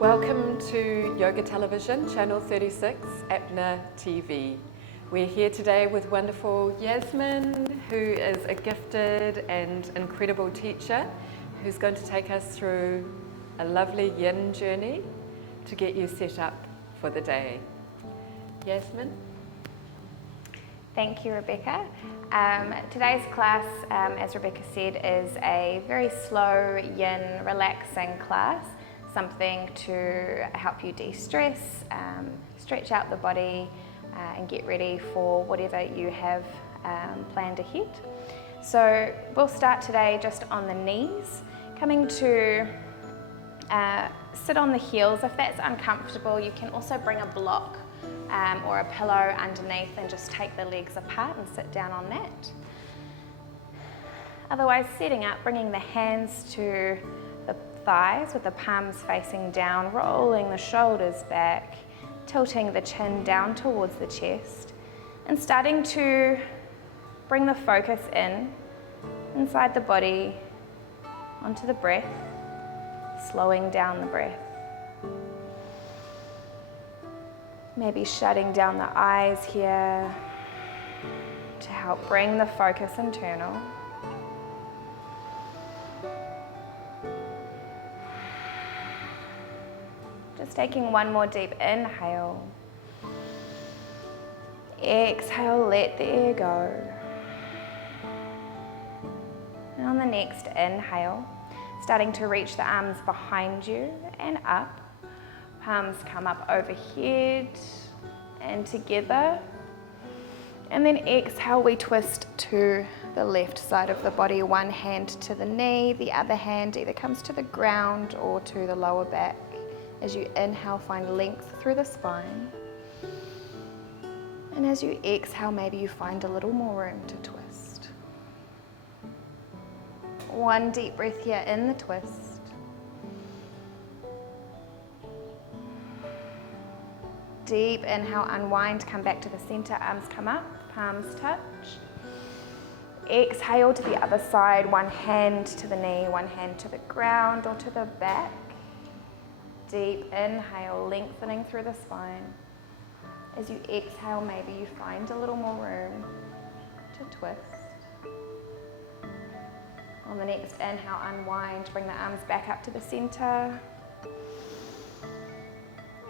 Welcome to Yoga Television, Channel 36, APNA TV. We're here today with wonderful Yasmin, who is a gifted and incredible teacher, who's going to take us through a lovely yin journey to get you set up for the day. Yasmin? Thank you, Rebecca. Today's class, as Rebecca said, is a very slow, yin, relaxing class, something to help you de-stress, stretch out the body, and get ready for whatever you have planned ahead. So we'll start today just on the knees, coming to sit on the heels. If that's uncomfortable, you can also bring a block or a pillow underneath and just take the legs apart and sit down on that. Otherwise, setting up, bringing the hands to the thighs with the palms facing down, rolling the shoulders back, tilting the chin down towards the chest, and starting to bring the focus inside the body, onto the breath, slowing down the breath. Maybe shutting down the eyes here to help bring the focus internal. Just taking one more deep inhale. Exhale, let the air go. And on the next inhale, starting to reach the arms behind you and up. Palms come up overhead and together. And then exhale, we twist to the left side of the body. One hand to the knee, the other hand either comes to the ground or to the lower back. As you inhale, find length through the spine. And as you exhale, maybe you find a little more room to twist. One deep breath here in the twist. Deep inhale, unwind, come back to the center, arms come up, palms touch. Exhale to the other side, one hand to the knee, one hand to the ground or to the back. Deep inhale, lengthening through the spine. As you exhale, maybe you find a little more room to twist. On the next inhale, unwind, bring the arms back up to the center.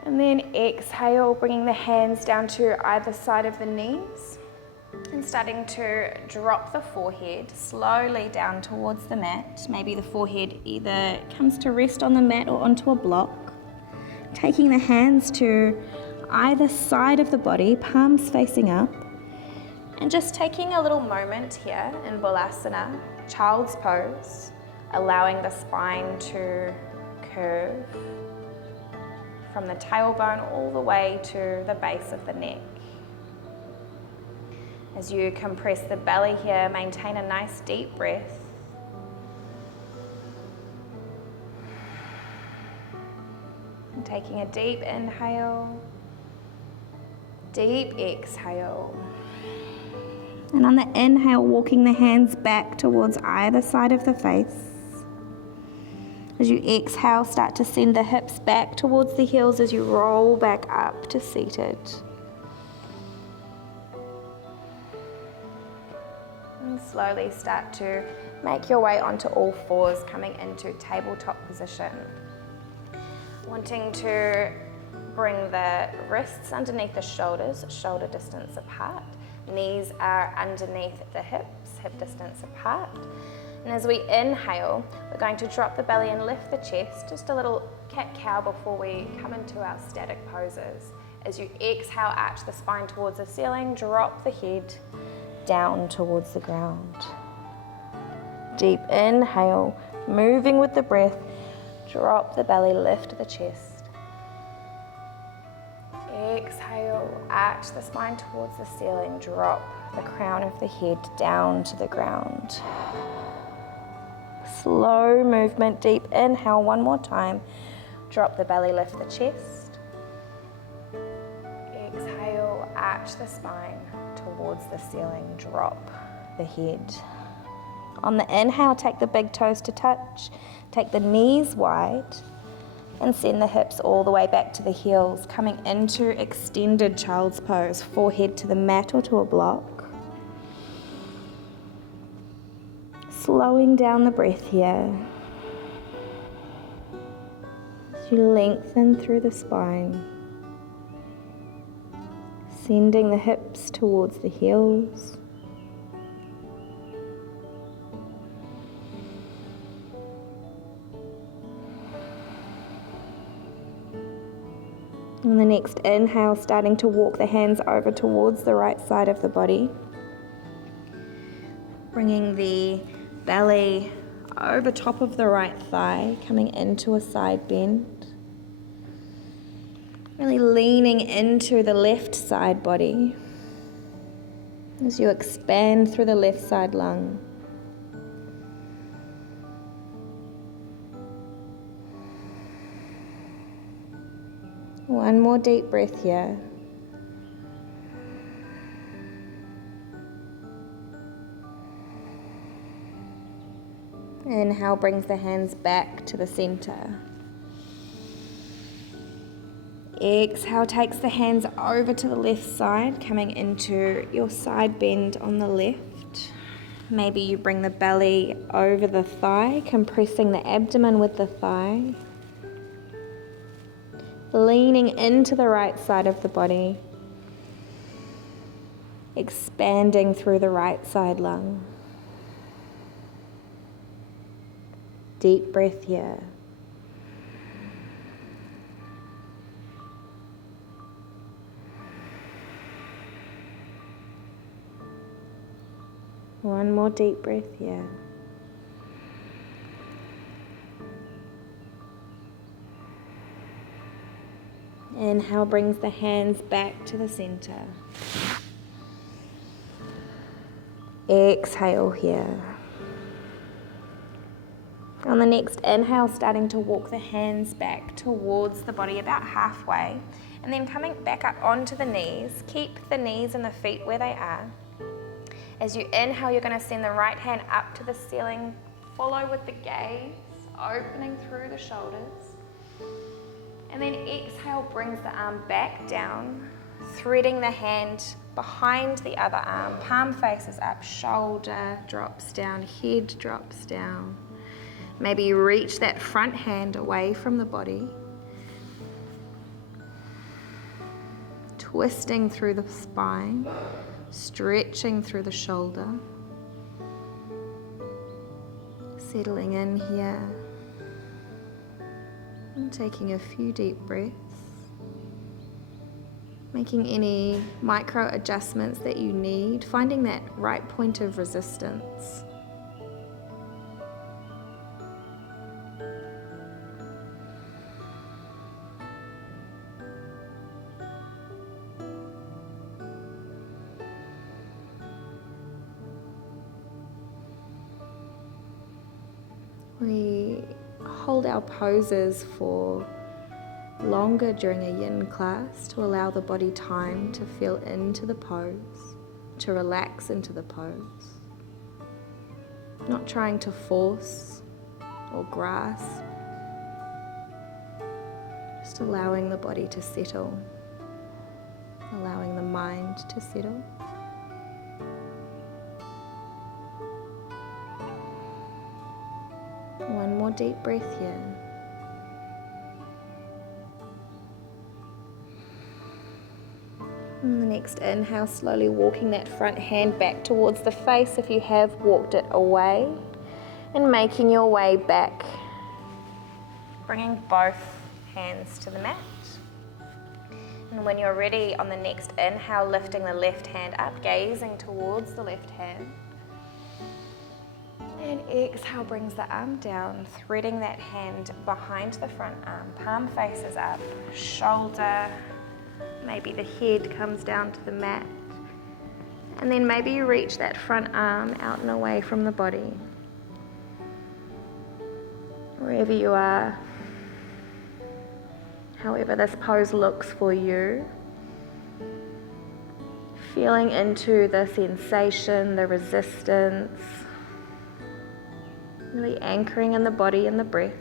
And then exhale, bringing the hands down to either side of the knees and starting to drop the forehead slowly down towards the mat. Maybe the forehead either comes to rest on the mat or onto a block. Taking the hands to either side of the body, palms facing up, and just taking a little moment here in Balasana, child's pose, allowing the spine to curve from the tailbone all the way to the base of the neck. As you compress the belly here, maintain a nice deep breath. And taking a deep inhale, deep exhale. And on the inhale, walking the hands back towards either side of the face. As you exhale, start to send the hips back towards the heels as you roll back up to seated. And slowly start to make your way onto all fours, coming into tabletop position. Wanting to bring the wrists underneath the shoulders, shoulder distance apart. Knees are underneath the hips, hip distance apart. And as we inhale, we're going to drop the belly and lift the chest, just a little cat-cow before we come into our static poses. As you exhale, arch the spine towards the ceiling, drop the head down towards the ground. Deep inhale, moving with the breath, drop the belly, lift the chest. Exhale, arch the spine towards the ceiling, drop the crown of the head down to the ground. Slow movement, deep inhale, one more time. Drop the belly, lift the chest. Exhale, arch the spine towards the ceiling, drop the head. On the inhale, take the big toes to touch. Take the knees wide. And send the hips all the way back to the heels, coming into extended child's pose, forehead to the mat or to a block. Slowing down the breath here. As you lengthen through the spine. Sending the hips towards the heels. On the next inhale, starting to walk the hands over towards the right side of the body. Bringing the belly over top of the right thigh, coming into a side bend. Really leaning into the left side body as you expand through the left side lung. One more deep breath here. Inhale brings the hands back to the center. Exhale takes the hands over to the left side, coming into your side bend on the left. Maybe you bring the belly over the thigh, compressing the abdomen with the thigh. Leaning into the right side of the body, expanding through the right side lung. Deep breath here. One more deep breath here. Inhale brings the hands back to the center. Exhale here. On the next inhale, starting to walk the hands back towards the body about halfway, and then coming back up onto the knees. Keep the knees and the feet where they are. As you inhale, you're going to send the right hand up to the ceiling. Follow with the gaze, opening through the shoulders. And then exhale brings the arm back down, threading the hand behind the other arm. Palm faces up, shoulder drops down, head drops down. Maybe you reach that front hand away from the body. Twisting through the spine, stretching through the shoulder. Settling in here. And taking a few deep breaths. Making any micro adjustments that you need. Finding that right point of resistance. We hold our poses for longer during a yin class to allow the body time to feel into the pose, to relax into the pose. Not trying to force or grasp, just allowing the body to settle, allowing the mind to settle. One more deep breath here. And the next inhale, slowly walking that front hand back towards the face if you have walked it away, and making your way back. Bringing both hands to the mat. And when you're ready, on the next inhale, lifting the left hand up, gazing towards the left hand. And exhale brings the arm down, threading that hand behind the front arm. Palm faces up, shoulder, maybe the head comes down to the mat. And then maybe you reach that front arm out and away from the body. Wherever you are, however this pose looks for you. Feeling into the sensation, the resistance. Really anchoring in the body and the breath.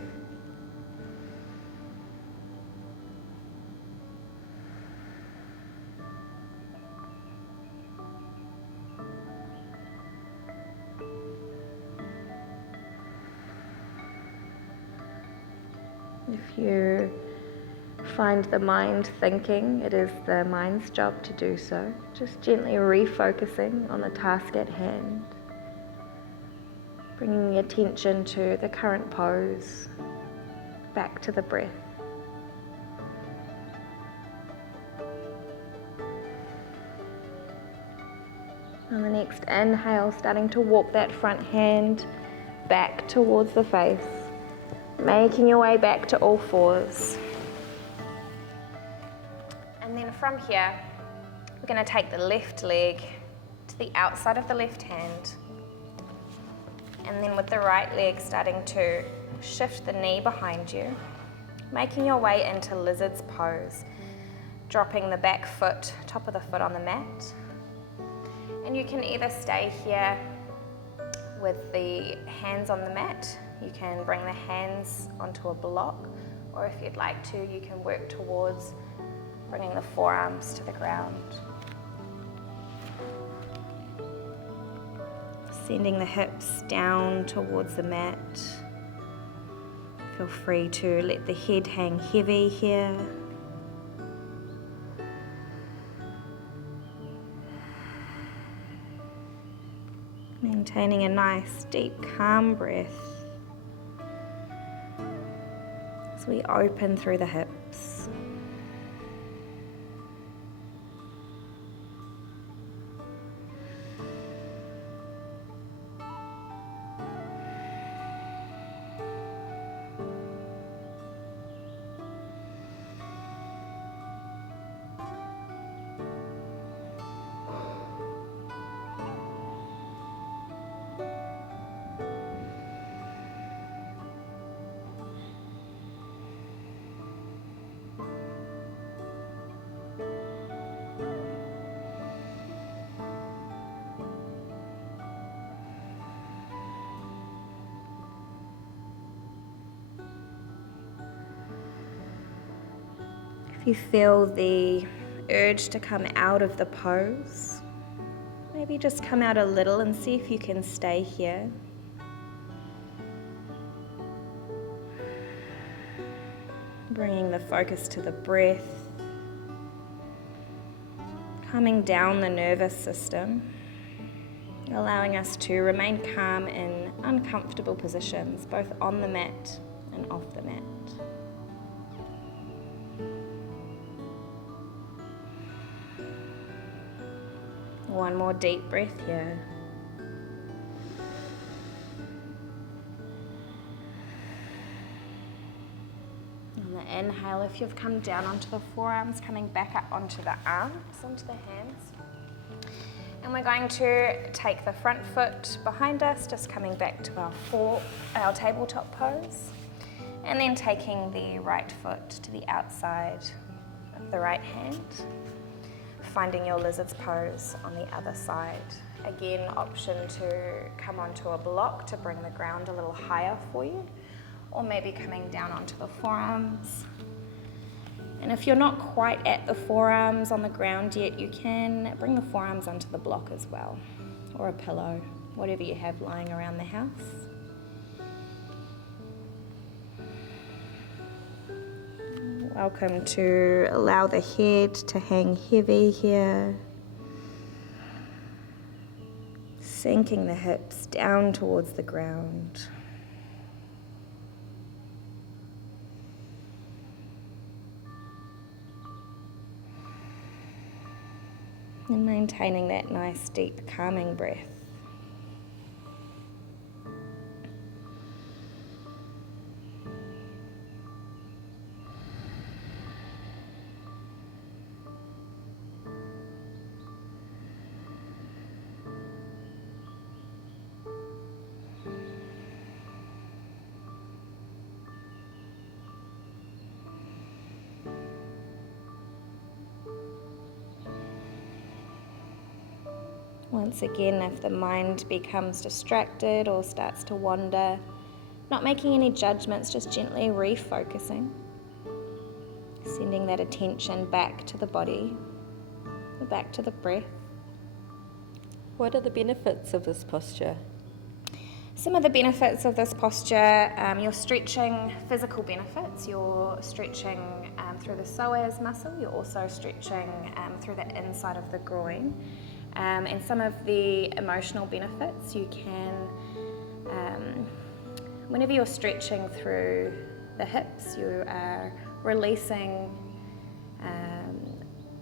If you find the mind thinking, it is the mind's job to do so. Just gently refocusing on the task at hand, bringing the attention to the current pose, back to the breath. On the next inhale, starting to walk that front hand back towards the face, making your way back to all fours. And then from here, we're going to take the left leg to the outside of the left hand. And then with the right leg, starting to shift the knee behind you, making your way into lizard's pose, dropping the back foot, top of the foot on the mat. And you can either stay here with the hands on the mat, you can bring the hands onto a block, or if you'd like to, you can work towards bringing the forearms to the ground. Sending the hips down towards the mat. Feel free to let the head hang heavy here. Maintaining a nice, deep, calm breath as we open through the hips. If you feel the urge to come out of the pose, maybe just come out a little and see if you can stay here. Bringing the focus to the breath, calming down the nervous system, allowing us to remain calm in uncomfortable positions, both on the mat and off the mat. One more deep breath here. On the inhale, if you've come down onto the forearms, coming back up onto the arms, onto the hands. And we're going to take the front foot behind us, just coming back to our tabletop pose. And then taking the right foot to the outside of the right hand. Finding your lizard's pose on the other side. Again, option to come onto a block to bring the ground a little higher for you, or maybe coming down onto the forearms. And if you're not quite at the forearms on the ground yet, you can bring the forearms onto the block as well, or a pillow, whatever you have lying around the house. Welcome to allow the head to hang heavy here. Sinking the hips down towards the ground. And maintaining that nice, deep, calming breath. Once again, if the mind becomes distracted or starts to wander, not making any judgments, just gently refocusing, sending that attention back to the body, back to the breath. What are the benefits of this posture? Some of the benefits of this posture, you're stretching physical benefits. You're stretching through the psoas muscle. You're also stretching through the inside of the groin. And some of the emotional benefits, you can, whenever you're stretching through the hips, you are releasing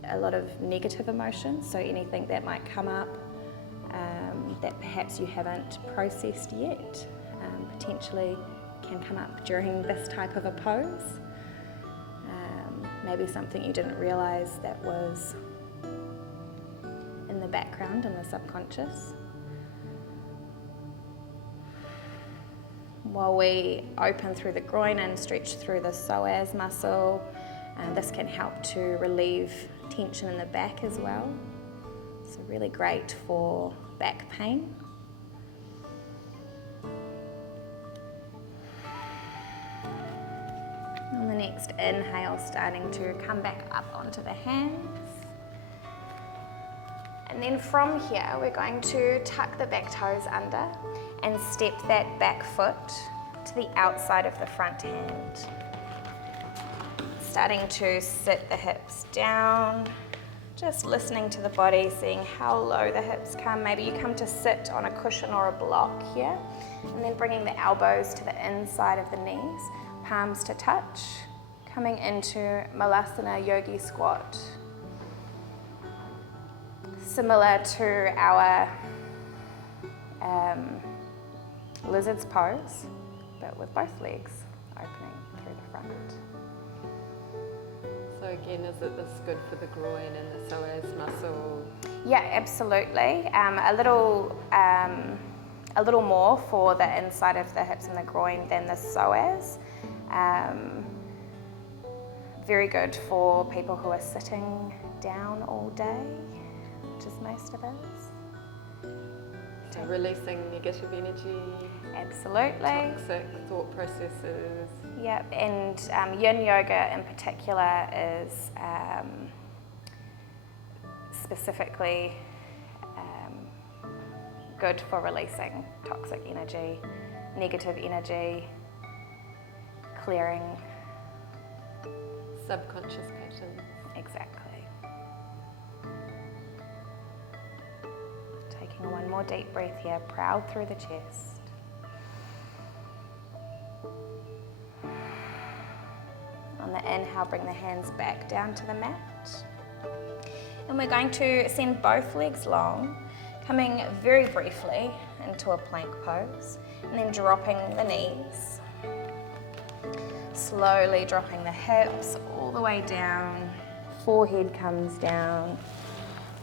a lot of negative emotions. So anything that might come up that perhaps you haven't processed yet, potentially can come up during this type of a pose. Maybe something you didn't realise that was in the background, in the subconscious. While we open through the groin and stretch through the psoas muscle, this can help to relieve tension in the back as well. So really great for back pain. On the next inhale, starting to come back up onto the hands. And then from here, we're going to tuck the back toes under and step that back foot to the outside of the front hand. Starting to sit the hips down, just listening to the body, seeing how low the hips come. Maybe you come to sit on a cushion or a block here, and then bringing the elbows to the inside of the knees, palms to touch, coming into Malasana Yogi Squat. Similar to our lizard's pose, but with both legs opening through the front. So again, is it this good for the groin and the psoas muscle? Yeah, absolutely. A little more for the inside of the hips and the groin than the psoas. Very good for people who are sitting down all day, which is most of us. So releasing negative energy, Absolutely. toxic thought processes. Yep, and yin yoga in particular is specifically good for releasing toxic energy, negative energy, clearing. Subconscious patterns. Exactly. Taking one more deep breath here, proud through the chest. On the inhale, bring the hands back down to the mat. And we're going to send both legs long, coming very briefly into a plank pose, and then dropping the knees. Slowly dropping the hips all the way down, forehead comes down,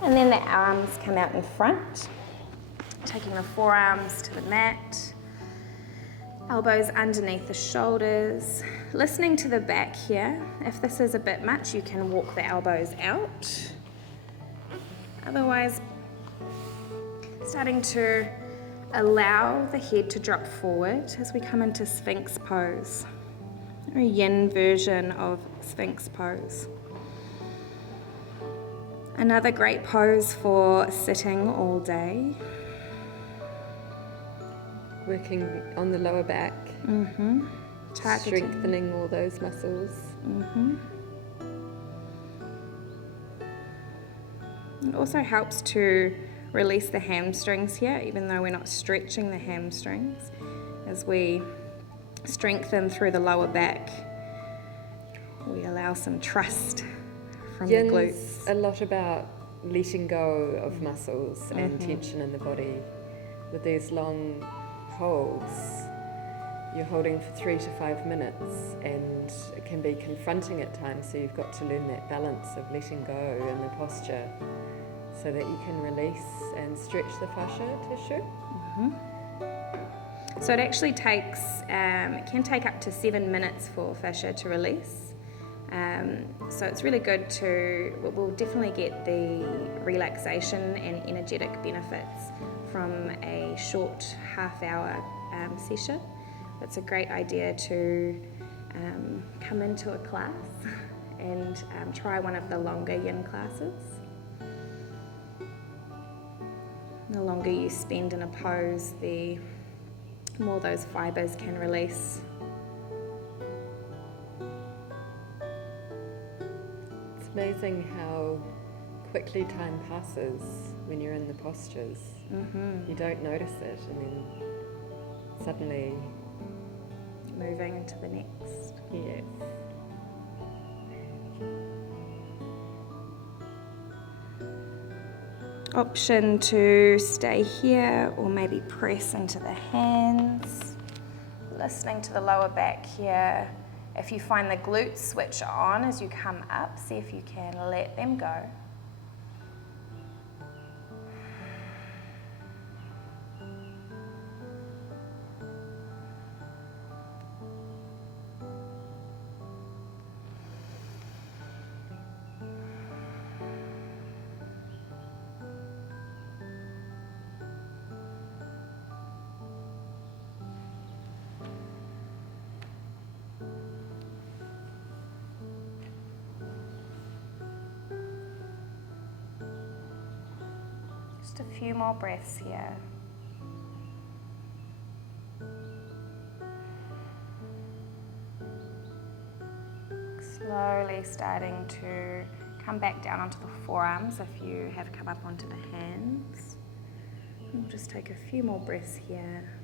and then the arms come out in front, taking the forearms to the mat, elbows underneath the shoulders, listening to the back here. If this is a bit much, you can walk the elbows out. Otherwise, starting to allow the head to drop forward as we come into Sphinx pose, or a yin version of Sphinx pose. Another great pose for sitting all day. Working on the lower back, strengthening all those muscles. It also helps to release the hamstrings here, even though we're not stretching the hamstrings. As we strengthen through the lower back, we allow some trust from the glutes. A lot about letting go of muscles and tension in the body. With these long holds, you're holding for 3 to 5 minutes, and it can be confronting at times, so you've got to learn that balance of letting go in the posture so that you can release and stretch the fascia tissue. So it actually takes, it can take up to 7 minutes for fascia to release. So it's really good to, we'll definitely get the relaxation and energetic benefits from a short half-hour session. It's a great idea to come into a class and try one of the longer yin classes. The longer you spend in a pose, the the more those fibers can release. It's amazing how quickly time passes when you're in the postures. You don't notice it, and then suddenly, Moving into the next. yes. Option to stay here or maybe press into the hands. Listening to the lower back here. If you find the glutes switch on as you come up, see if you can let them go. Just a few more breaths here. Slowly starting to come back down onto the forearms if you have come up onto the hands. We'll just take a few more breaths here.